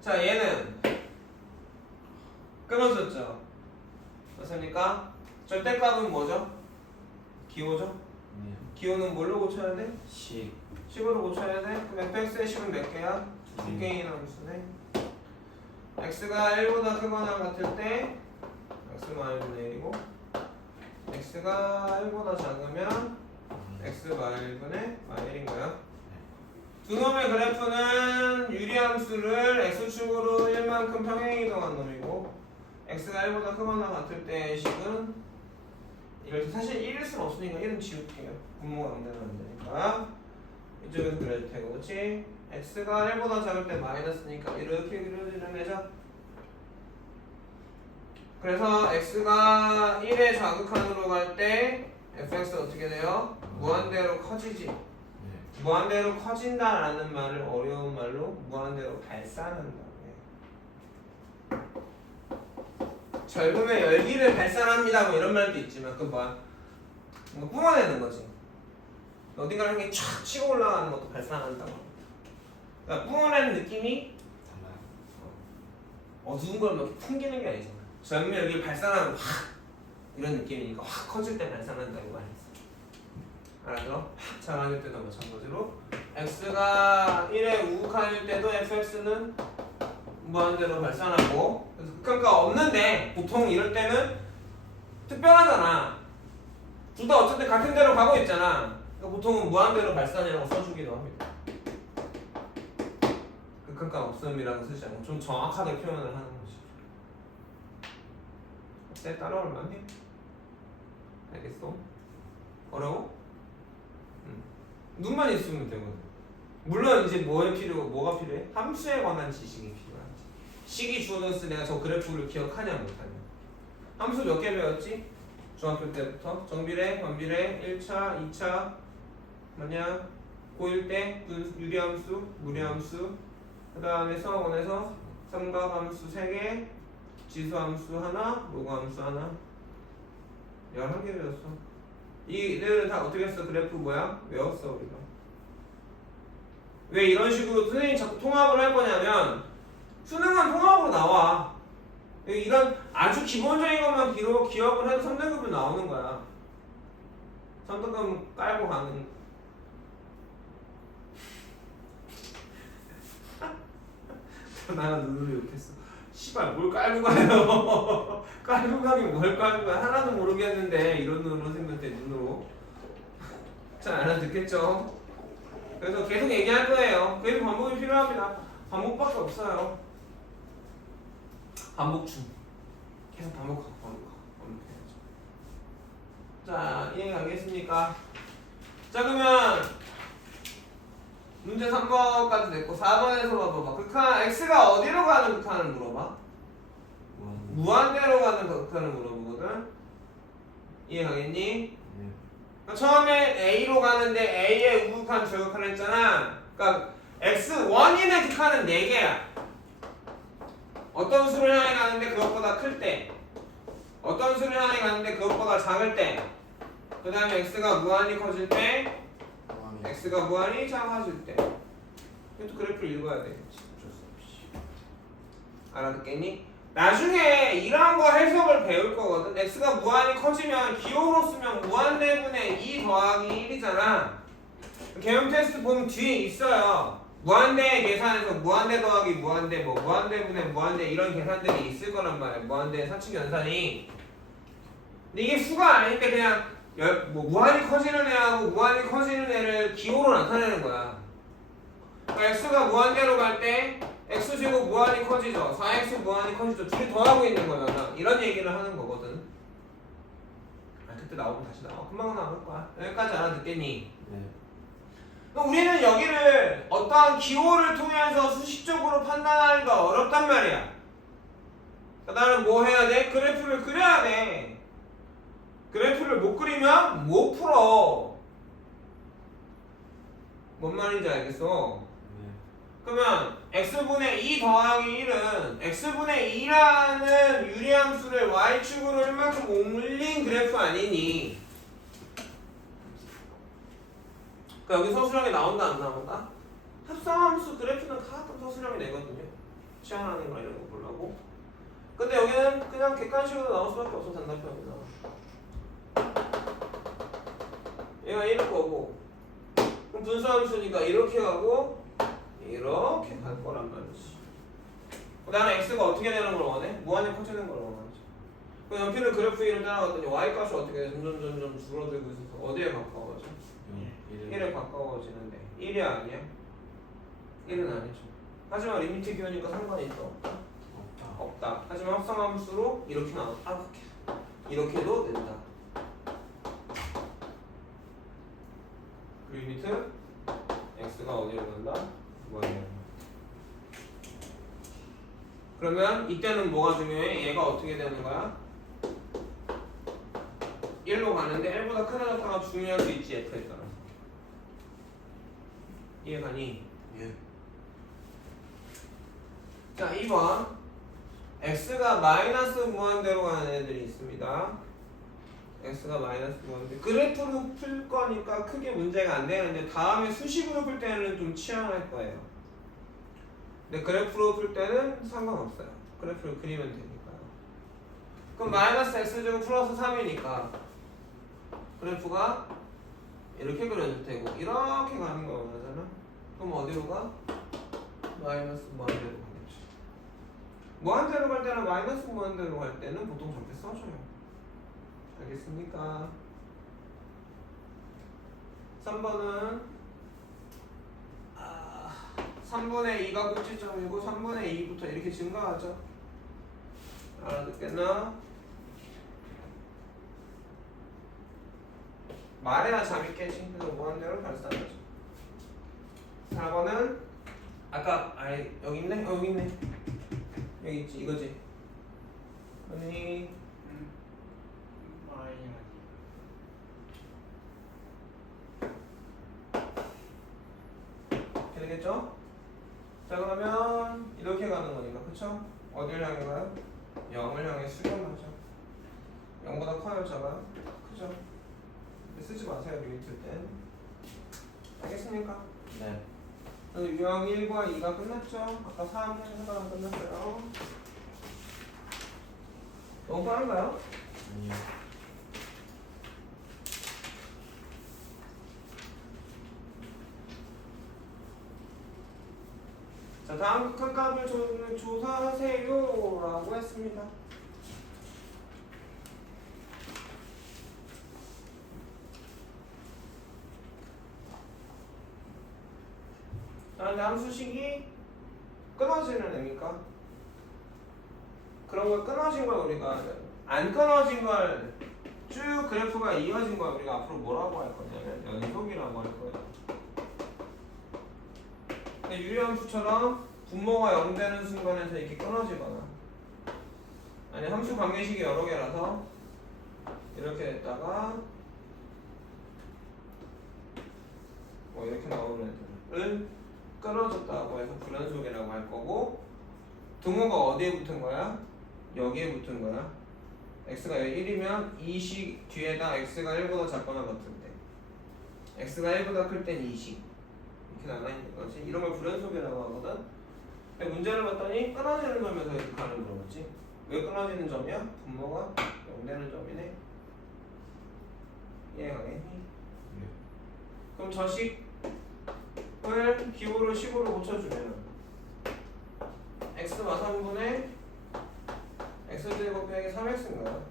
자 얘는 끊어졌죠? 맞습니까? 절대값은 뭐죠? 기호죠? 네. 기호는 뭘로 고쳐야 돼? 식. 식으로 고쳐야 돼? 그럼 fx의 식은 몇 개야? 두 개의 함수네. x가 1보다 크거나 같을 때 x가 1분의 1이고 x가 1보다 작으면 x가 1분의 1인가요? 두 놈의 그래프는 유리함수를 x축으로 1만큼 평행이동한 놈이고 x가 1보다 크거나 같을 때의 식은 이럴 때 사실 1일 수는 없으니까 1은 지울게요. 분모가 안 되면 안 되니까 이쪽에서 그려줄 테고 그렇지? x가 1보다 작을 때 마이너스니까 이렇게 그려지는 애죠. 그래서 x가 1의 좌극한으로 갈 때 fx는 어떻게 돼요? 무한대로 커지지. 네. 무한대로 커진다라는 말을 어려운 말로 무한대로 발산한다. 젊음의 열기를 발산합니다 뭐 이런 말도 있지만 그 뭐야? 뭔가 뿜어내는 거지. 어딘가 향해 촥 치고 올라가는 것도 발산한다고. 그러니까 뿜어내는 느낌이 달라요. 어두운 걸 막 풍기는 게 아니잖아. 젊음의 열기를 발산하는 확 이런 느낌이니까 확 커질 때 발산한다고 말했어. 알았죠? 확 작아질 때도 마찬가지로 x가 1에 우극한일 때도 fx는 무한대로 발산하고 그래서 극한가 없는데 보통 이럴 때는 특별하잖아. 둘 다 어쨌든 같은 데로 가고 있잖아. 그러니까 보통은 무한대로 발산이라고 써주기도 합니다. 극한가 없음이라고 쓰지 않고 좀 정확하게 표현을 하는 거지. 어때? 따라올 만해? 알겠어? 어려워? 눈만 있으면 되거든. 물론 이제 뭐가 필요해? 함수에 관한 지식이 필요하지. 식이 주어졌을 때 내가 저 그래프를 기억하냐 못하냐. 함수 몇 개 배웠지? 중학교 때부터 정비례, 반비례, 1차, 2차 뭐냐? 고1 때 유리함수, 무리함수 그 다음에 수학원에서 삼각함수 3개 지수함수 하나, 로그함수 하나 11개 배웠어. 이들은 다 어떻게 했어? 그래프 뭐야? 외웠어 우리가. 왜 이런 식으로 선생님이 자꾸 통합을 할 거냐면 수능은 통합으로 나와. 이런 아주 기본적인 것만 기억을 해도 3등급은 나오는 거야. 3등급 깔고 가는. 나가 눈으로 욕했어. 씨발 뭘 깔고 가요. 깔고 가긴 뭘 깔고 가. 하나도 모르겠는데 이런 눈으로 생겼을 때 눈으로. 잘 알아듣겠죠? 그래서 계속 얘기할 거예요. 그래서 반복이 필요합니다. 반복밖에 없어요. 반복 중. 계속 반복해야죠. 자, 이해 가겠습니까? 자, 그러면 문제 3번까지 됐고 4번에서 봐봐. 극한 x가 어디로 가는 극한을 물어봐? 무한대로 가는 극한을 물어보거든. 이해 가겠니? 네. 그러니까 처음에 a로 가는데 a의 우극한 절극한을 했잖아. 그러니까 x1인의 극한은 4개야. 어떤 수를 향해 가는데 그것보다 클 때, 어떤 수를 향해 가는데 그것보다 작을 때, 그 다음에 x가 무한히 커질 때, x가 무한히 작아질 때. 이것도 그래프를 읽어야 되겠지. 어쩔 수 없이. 알아듣겠니? 나중에 이런 거 해석을 배울 거거든. x가 무한히 커지면 기호로 쓰면 무한대분의 2 더하기 1이잖아. 개형 테스트 보면 뒤에 있어요. 무한대 계산에서 무한대 더하기 무한대, 뭐 무한대분의 무한대 이런 계산들이 있을 거란 말이야. 무한대 사칙 연산이. 근데 이게 수가 아닌데 그냥 뭐 무한히 커지는 애하고 무한히 커지는 애를 기호로 나타내는 거야. 그러니까 x가 무한대로 갈 때 x제곱 무한히 커지죠. 4x 무한히 커지죠. 둘이 더하고 있는 거잖아. 이런 얘기를 하는 거거든. 그때 나오면 다시 나와. 금방 나올 거야. 여기까지 알아듣겠니? 네. 우리는 여기를 어떠한 기호를 통해서 수식적으로 판단하기가 어렵단 말이야. 나는 뭐 해야 돼? 그래프를 그려야 돼. 그래프를 못 그리면 못 풀어. 뭔 말인지 알겠어? 네. 그러면 x분의 2 더하기 1은 x분의 2라는 유리함수를 y축으로 얼만큼 올린 그래프 아니니? 그러니까 여기 서술형이 나온다 안 나온다? 합성함수 그래프는 가끔 서술형이 내거든요. 치환하는 거 이런 거 보려고. 근데 여기는 그냥 객관식으로 나올 수밖에 없어. 단답형이 나와. 얘가 이럴 거고, 그럼 분수함수니까 이렇게 가고 이렇게 갈 거란 말이지. 나는 x가 어떻게 되는 걸 원해? 무한히 커지는 걸 원하지. 그 연필을 그래프 위로 따라갔더니 y 값이 어떻게 돼? 점점 줄어들고 있어서 어디에 가까워져? 1에 가까워지는데 1이 아니야? 1은 아니죠. 하지만 리미트 기호니까 상관이 있어? 없다. 하지만 합성함수로 이렇게 나왔다. 이렇게도 된다. 그 리미트 x가 어디로 간다? 뭐예요? 그러면 이때는 뭐가 중요해? 얘가 어떻게 되는 거야? 1로 가는데 1보다 크다가 중요할 수 있지 f에 따라. 이해가니? 예. 자 2번 x가 마이너스 무한대로 가는 애들이 있습니다. x가 마이너스 무한대. 그래프로 풀 거니까 크게 문제가 안 되는데 다음에 수식으로 풀 때는 좀 치환할 거예요. 근데 그래프로 풀 때는 상관없어요. 그래프를 그리면 되니까요. 그럼 마이너스 x제곱 플러스 3이니까 그래프가 이렇게 그려줄 테고 이렇게 가는 거 원하잖아. 그럼 어디로 가? 마이너스 무한대로 가겠지. 무한대로 갈 때나 마이너스 무한대로 갈 때는 보통 저렇게 써줘요. 알겠습니까? 3번은 3분의 2가 꼭지점이고 3분의 2부터 이렇게 증가하죠. 알아듣겠나? 말해야 잠이 깨지. 그래서 무한대로 발산하죠. 4번은 아까 여기 있네? 여기 있네. 여기 있지. 이거지. 아니 이렇게 되겠죠? 자 그러면 이렇게 가는 거니까 그쵸? 어딜 향해 가요? 0을 향해 수렴하죠. 0보다 커요 작아요? 크죠? 쓰지 마세요 리미트 땐. 알겠습니까? 네. 그래서 유형 1과 2가 끝났죠? 아까 3, 4가 끝났어요. 너무 빠른가요? 아니요. 자, 다음 극한값을 조사하세요 라고 했습니다. 자, 근데 함수식이 끊어지는 애니까 그런 걸 끊어진 걸 우리가 안 끊어진 걸 쭉 그래프가 이어진 걸 우리가 앞으로 뭐라고 할 거냐면 연속이라고 할 거예요. 근데 유리함수처럼 분모가 0 되는 순간에서 이렇게 끊어지거나 아니 함수 관계식이 여러 개라서 이렇게 됐다가 뭐 이렇게 나오는 애들을 끊어졌다고 해서 불연속이라고 할 거고 등호가 어디에 붙은 거야? 여기에 붙은 거야. x가 1이면 이 식 뒤에다 x가 1보다 작거나 같을 때 x가 1보다 클 땐 이 식 이렇게 나가 있는 거지. 이런 걸 불연속이라고 하거든. 근데 문제를 봤더니 끊어지는 점에서 이렇게 가는 물어봤지. 왜 끊어지는 점이야? 분모가 0 되는 점이네. 이해가겠니? 네. 그럼 저 식을 기호를 10으로 고쳐주면 x가 3분의 x제곱 빼기 3x인가요?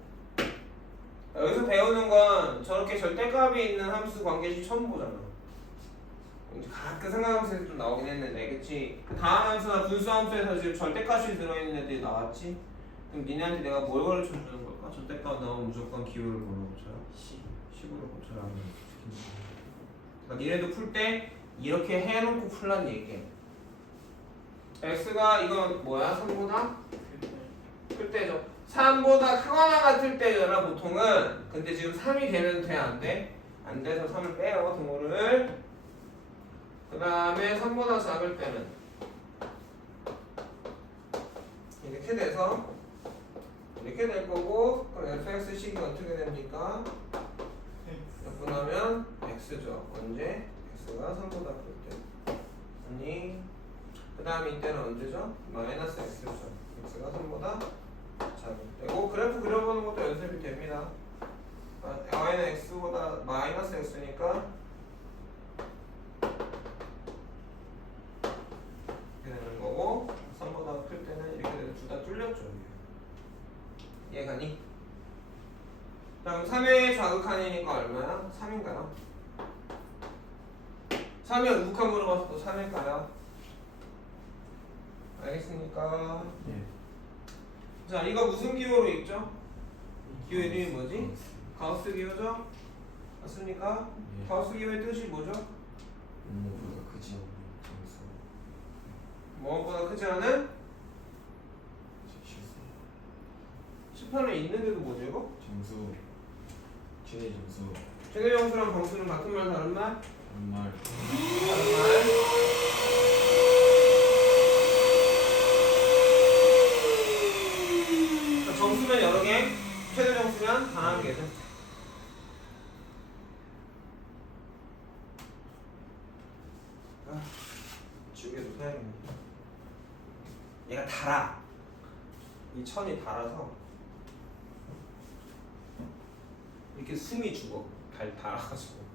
여기서 배우는 건 저렇게 절대값이 있는 함수 관계식 처음 보잖아. 이제 가끔 생각하면서 좀 나오긴 했는데, 그치? 그 다음 함수나 분수 함수에서 지금 절대값이 들어있는 애들이 나왔지? 그럼 니네한테 내가 뭘 가르쳐 주는 걸까? 절대값 나오면 무조건 기호를 뭐로 고쳐요? 10으로 고쳐라는 거지. 그러니까 니네도 풀 때 이렇게 해놓고 풀란 얘기야. x가 이건 뭐야? 3보다? 클 때죠. 3보다 크거나 같을 때잖아 보통은. 근데 지금 3이 되면 돼? 안 돼? 안 돼서 3을 빼요 등호를. 그 다음에 3보다 작을 때는 이렇게 돼서 이렇게 될 거고, 그럼 fx식이 어떻게 됩니까? 몇 분 하면 x죠. 언제? x가 3보다 클 때. 아니 그 다음에 이때는 언제죠? 마이너스 x죠. x가 3보다 작을 때고, 그래프 그려보는 것도 연습이 됩니다. y는 x보다 마이너스 x니까 이렇게 되는 거고, 3보다 클 때는 이렇게 돼서 둘 다 뚫렸죠. 이해가니? 다음 3의 좌극한이니까 얼마야? 3인가요? 3의 우극한 물어봐서 또 3일까요? 알겠습니까? 네. 자, 이거 무슨 기호로 읽죠? 기호 이름이 뭐지? 가우스 기호죠? 맞습니까? 네. 가우스 기호의 뜻이 뭐죠? 분모보다 크지 않은 점수. 뭐보다 크지 않은? 실수. 10판에 있는데도 뭐죠 이거? 점수. 최대 점수. 최대 점수랑 방수는 같은 말 다른 말? 다른 말. 다른 말. 점수면 여러 개, 최대 점수면 단 한 개죠. 지우개도 사야겠네. 얘가 달아. 이 천이 달아서 이렇게 숨이 죽어. 달아가지고.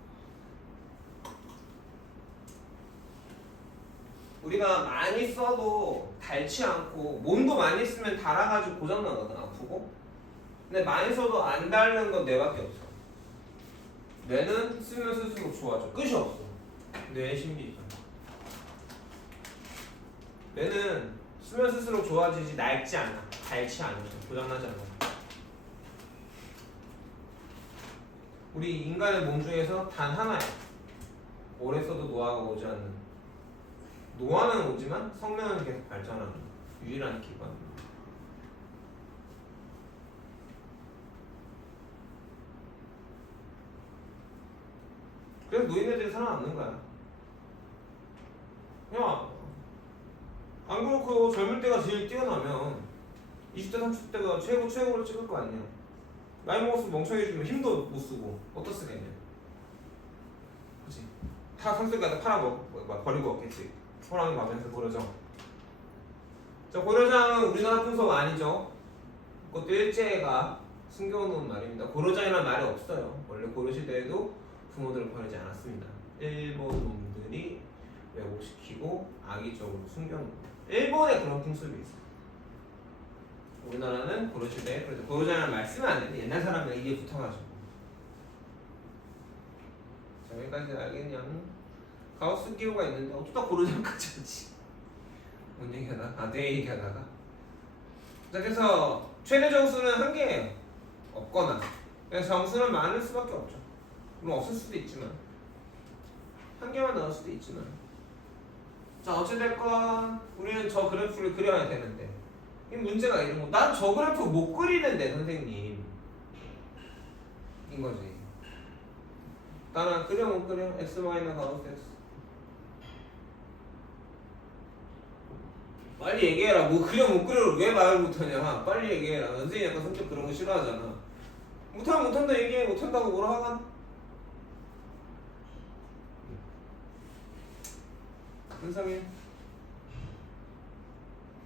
우리가 많이 써도 닳지 않고, 몸도 많이 쓰면 닳아가지고 고장나거든, 아프고. 근데 많이 써도 안 닳는 건 뇌밖에 없어. 뇌는 쓰면 쓸수록 좋아져. 끝이 없어. 뇌의 신비죠. 뇌는 쓰면 쓸수록 좋아지지 낡지 않아. 닳지 않아. 고장나지 않아. 우리 인간의 몸 중에서 단 하나야. 오래 써도 노화가 오지 않는. 노화는 오지만 성능은 계속 발전하는 유일한 기관. 그래서 노인네들이 살아남는 거야. 야, 안 그렇고 젊을 때가 제일 뛰어나면 20대 30대가 최고를 찍을 거 아니야. 나이 먹었으면 멍청해지면 힘도 못 쓰고 어떠 쓰겠냐. 그치? 다 선수가 버리고 없겠지. 호랑이 가면서 고려정. 자, 고려장은 우리나라 풍속 아니죠. 그것도 일제가 숨겨놓은 말입니다. 고려장이라는 말이 없어요. 원래 고려시대에도 부모들을 버리지 않았습니다. 일본 놈들이 왜곡시키고 악의적으로 숨겨놓은 거예요. 일본에 그런 풍습이 있어요. 우리나라는 고려시대에 그래서 고려장이라는 말 쓰면 안 되는데 옛날 사람들이 이게 붙어가지고. 자, 여기까지 알겠냐? 가우스 기호가 있는데 어쩌다 고려장까지 하지? 뭔 얘기하다가? 내 얘기하다가. 자, 그래서 최대 정수는 한 개예요. 없거나. 그래서 정수는 많을 수밖에 없죠. 물론 없을 수도 있지만 한 개만 나올 수도 있지만. 자, 어찌됐건 우리는 저 그래프를 그려야 되는데 이 문제가 이런 거. 난 저 그래프 못 그리는데 선생님. 인 거지. 나는 그려 못 그려? x 마이너스 가우스 x. 빨리 얘기해라. 뭐 그려 못 그려를 왜 말을 못하냐. 빨리 얘기해라. 선생님 약간 성격 그런 거 싫어하잖아. 못하면 못한다 얘기해. 못한다고 뭐라 하간? 은상이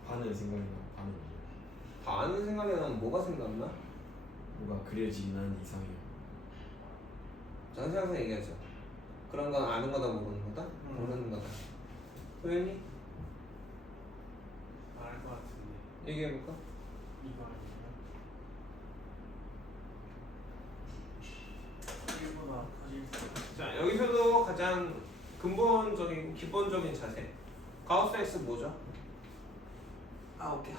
반은 생각이 나. 반은 반은 생각이 나면 뭐가 생각나? 뭐가 그려지는 이상이야. 자세히 항상 얘기하죠. 그런 건 아는 거다 모르는 거다? 모르는 거다. 소연이? 알 것 같은데 얘기해볼까? 이거 아니에요? 1보다 커질 수 있어. 자, 여기서도 가장 근본적이고 기본적인 자세. 가우스 X 뭐죠? 아, 오케이.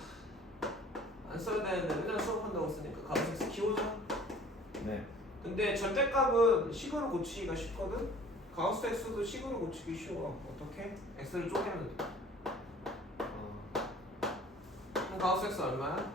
안 써야 되는데 맨날 수업한다고 쓰니까 가우스 X 기호죠? 네. 근데 절대값은 식으로 고치기가 쉽거든? 가우스 X도 식으로 고치기 쉬워. 어떻게? X를 쪼개면 돼. 그럼 가우스 X 얼마야?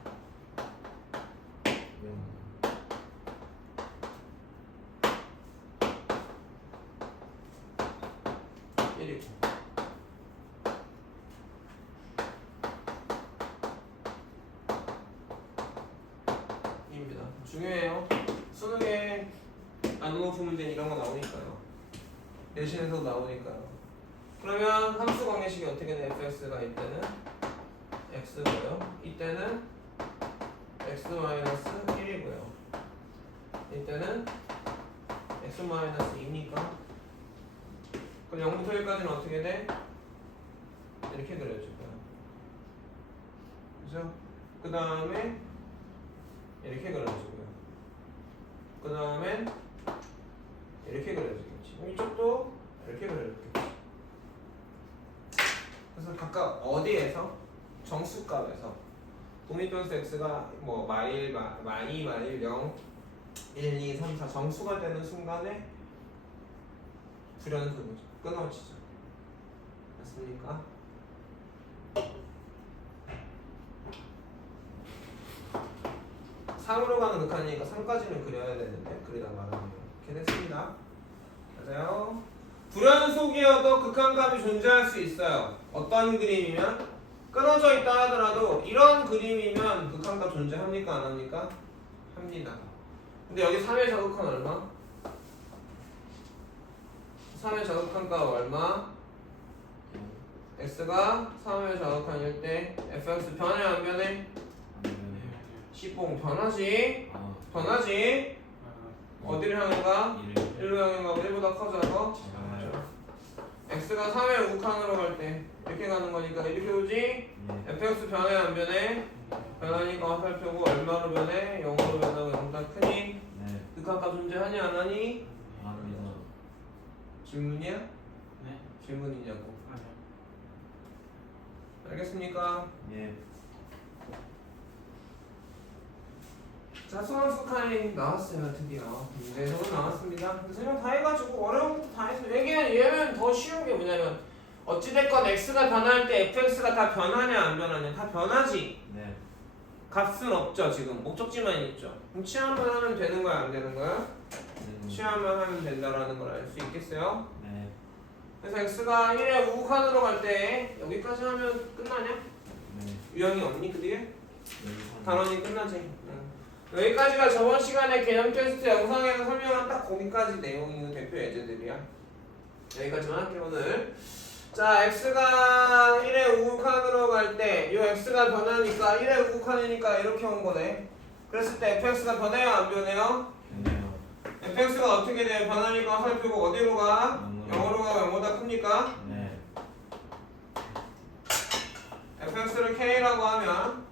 입니다. 중요해요. 수능에 나누어프 문제 이런 거 나오니까요. 내신에서 나오니까요. 그러면 함수 관계식이 어떻게 돼? fx가 이때는 x고요. 이때는 x-1이고요. 이때는 x-2니까 그럼 0부터 1까지는 어떻게 돼? 이렇게 그려줄 거야. 그죠? 그 다음에 이렇게 그려주고요. 그 다음에 이렇게 그려주겠지. 이쪽도 이렇게 그려주겠지. 그래서 각각 어디에서? 정수값에서 독립변수 x가 뭐 마일, 마2, 마일, 0, 1, 2, 3, 4 정수가 되는 순간에 불연수 거죠. 끊어지죠. 맞습니까? 상으로 가는 극한이니까 3까지는 그려야 되는데 그리다 말았네요. 이렇게 됐습니다. 맞아요. 불연속이어도 극한값이 존재할 수 있어요. 어떤 그림이면? 끊어져 있다 하더라도 이런 그림이면 극한값 존재합니까? 안 합니까? 합니다. 근데 여기 3의 자극한 얼마? 3의 자극한값 얼마? x가 3의 자극한일 때 fx 변해 안 변해? C봉 변하지? 변하지? 어디를 향해 가? 1로 향해 가고 1보다 커져서 x가 3의 우칸으로 갈 때 이렇게 가는 거니까 이렇게 오지? fx 변해 안 변해? 변하니까 화살표고 얼마로 변해? 0으로 변하고 0보다 크니? 극한값 존재하니 안 하니? 질문이야? 네? 질문이냐고. 아니요. 알겠습니까? 예. 자, 수학스카이 나왔어요. 드디어 문제도 나왔습니다. 설명 다 해가지고 어려운 것도 다 했어요. 얘는 더 쉬운 게 뭐냐면 어찌됐건 x가 변할 때 fx가 다 변하냐 안 변하냐? 다 변하지. 네. 값은 없죠. 지금 목적지만 있죠. 그럼 취함만 하면 되는 거야 안 되는 거야? 취함만 하면 된다라는 걸 알 수 있겠어요? 네. 그래서 x가 1의 우칸으로 갈 때 여기까지 하면 끝나냐? 네. 유형이 없니 그 뒤에? 여기서 단원이 끝나지. 응. 여기까지가 저번 시간에 개념 테스트 영상에서 설명한 딱 거기까지 내용이 대표 예제들이야. 여기까지만 할게요 오늘. 자 x가 1의 우극한으로 갈 때 이 x가 변하니까 1의 우극한이니까 이렇게 온 거네. 그랬을 때 fx가 변해요 안 변해요? 변해요. fx가 어떻게 돼요? 변하니까 살피고 어디로 가? 0으로 가고 0보다 큽니까? 네. fx를 k라고 하면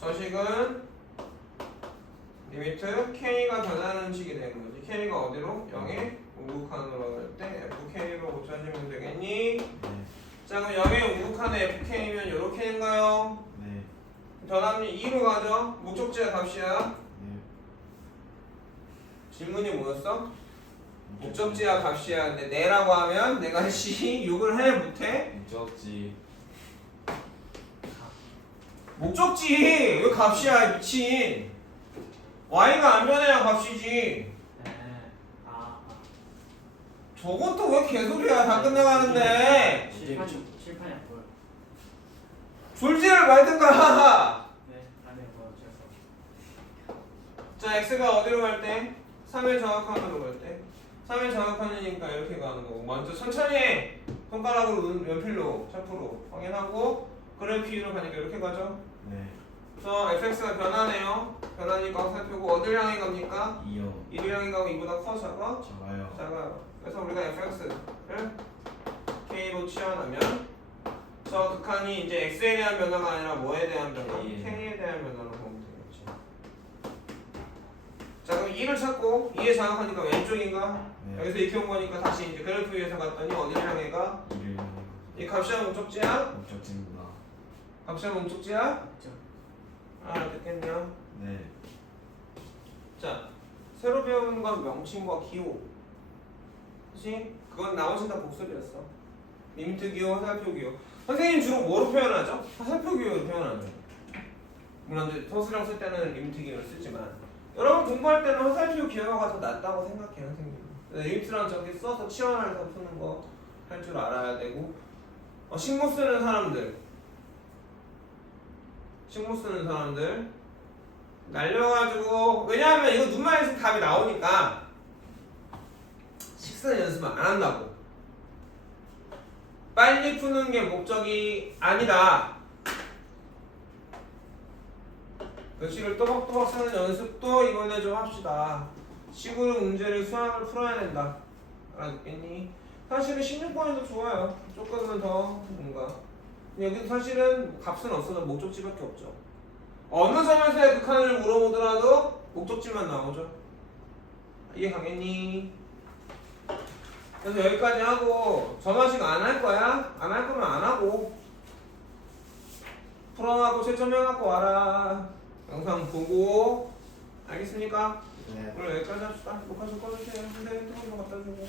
저식은 리미트 k가 변하는 식이 되는 거지. k가 어디로? 0에 우극한으로 갈 때 fk로 고쳐주면 되겠니? 네. 자 그럼 0에 우극한에 fk면 이렇게 된가요? 네. 변함이 2로 가죠? 목적지가 값이야. 네. 질문이 뭐였어? 목적지가 값이야. 근데 내라고 하면 내가 씨 욕을 해 못해? 목적지. 목적지 왜 값이야 미친. y가 안 변해야 값이지. 네. 저것도 왜 개소리야. 다 끝나가는데 칠판이 안 보여. 졸지를 말든가. 네. 안에 뭐 어쩔 수 없어. 자 x가 어디로 갈 때? 3의 정확한으로 갈 때. 3의 정확한이니까 이렇게 가는 거고. 먼저 천천히 해. 손가락으로 연필로 샤프로 확인하고 그래프로 가니까 이렇게 가죠. 네. 그래서 fx가 변하네요. 변하니까 살펴고 어딜 향해 갑니까? 2요. 1을 향해 가고 2보다 커 작아? 작아요. 작아요. 그래서 우리가 fx를 k로 치환하면 저 극한이 이제 x에 대한 변화가 아니라 뭐에 대한 변화? K에. k에 대한 변화로 보면 되겠지. 자 그럼 2를 찾고 2에 장악하니까 왼쪽인가? 네. 여기서 이렇게 온 거니까 다시 이제 그래프 위에서 갔더니 어디를 향해 가? 2를 이 값이야 목적지야? 목적지입니다. 값이야 목적지야? 그죠? 알아듣겠냐? 네. 자, 새로 배우는 건 명칭과 기호. 그치? 그건 나머지 다 복습이었어. 리미트 기호, 화살표 기호. 선생님 주로 뭐로 표현하죠? 화살표 기호로 표현하죠. 물론 이제 서술형 쓸 때는 리미트 기호를 쓰지만 여러분 공부할 때는 화살표 기호가 더 낫다고 생각해요, 선생님. 리미트랑 저기 써서 치환해서 푸는 거 할 줄 알아야 되고 식모 쓰는 사람들 날려가지고 왜냐하면 이거 눈만 있으면 답이 나오니까 식쓰는 연습을 안 한다고. 빨리 푸는 게 목적이 아니다. 글씨를 또박또박 쓰는 연습도 이번에 좀 합시다. 식으로 문제를 수학을 풀어야 된다. 알아듣겠니? 사실은 16번이 더 좋아요. 조금은 더 뭔가 여기 사실은 값은 없어도 목적지밖에 없죠. 어느 점에서의 극한을 물어보더라도 목적지만 나오죠. 이해 가겠니? 그래서 여기까지 하고 점화식 안 할 거야? 안 할 거면 안 하고 풀어갖고 채점해갖고 와라. 영상 보고 알겠습니까? 네. 오늘 여기까지 합시다. 녹화 좀 꺼주세요. 선생님 핸드폰 좀 갖다 주고.